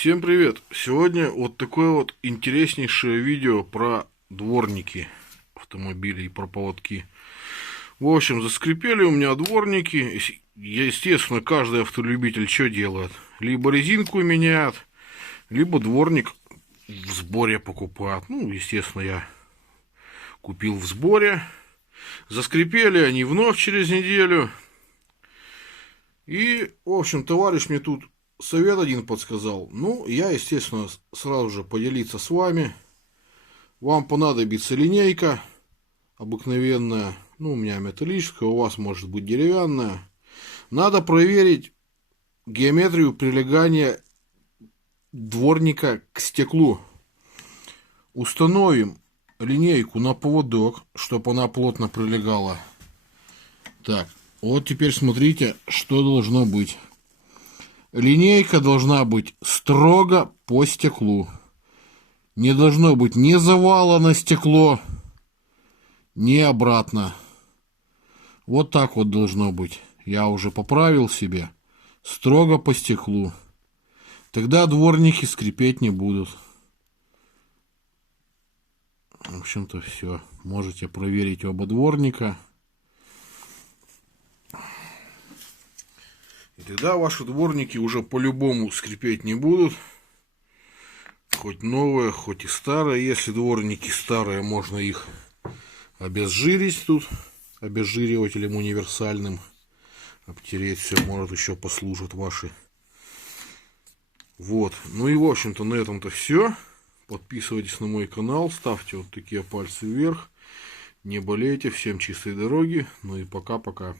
Всем привет! Сегодня вот такое вот интереснейшее видео про дворники автомобилей, про поводки. В общем, заскрипели у меня дворники. Естественно, каждый автолюбитель что делает? Либо резинку меняет, либо дворник в сборе покупает. Ну, естественно, я купил в сборе. Заскрипели они вновь через неделю. И, в общем, товарищ мне тут совет один подсказал. Ну, я, естественно, сразу же поделиться с вами. Вам понадобится линейка обыкновенная. Ну, у меня металлическая, у вас может быть деревянная. Надо проверить геометрию прилегания дворника к стеклу. Установим линейку на поводок, чтобы она плотно прилегала. Так, вот теперь смотрите, что должно быть. Линейка должна быть строго по стеклу. Не должно быть ни завала на стекло, ни обратно. Вот так вот должно быть. Я уже поправил себе. Строго по стеклу. Тогда дворники скрипеть не будут. В общем-то все. Можете проверить оба дворника. И тогда ваши дворники уже по-любому скрипеть не будут. Хоть новые, хоть и старые. Если дворники старые, можно их обезжирить тут. Обезжиривателем универсальным. Обтереть все, может еще послужат ваши. Вот. Ну и в общем-то на этом-то все. Подписывайтесь на мой канал. Ставьте вот такие пальцы вверх. Не болейте. Всем чистой дороги. Ну и пока-пока.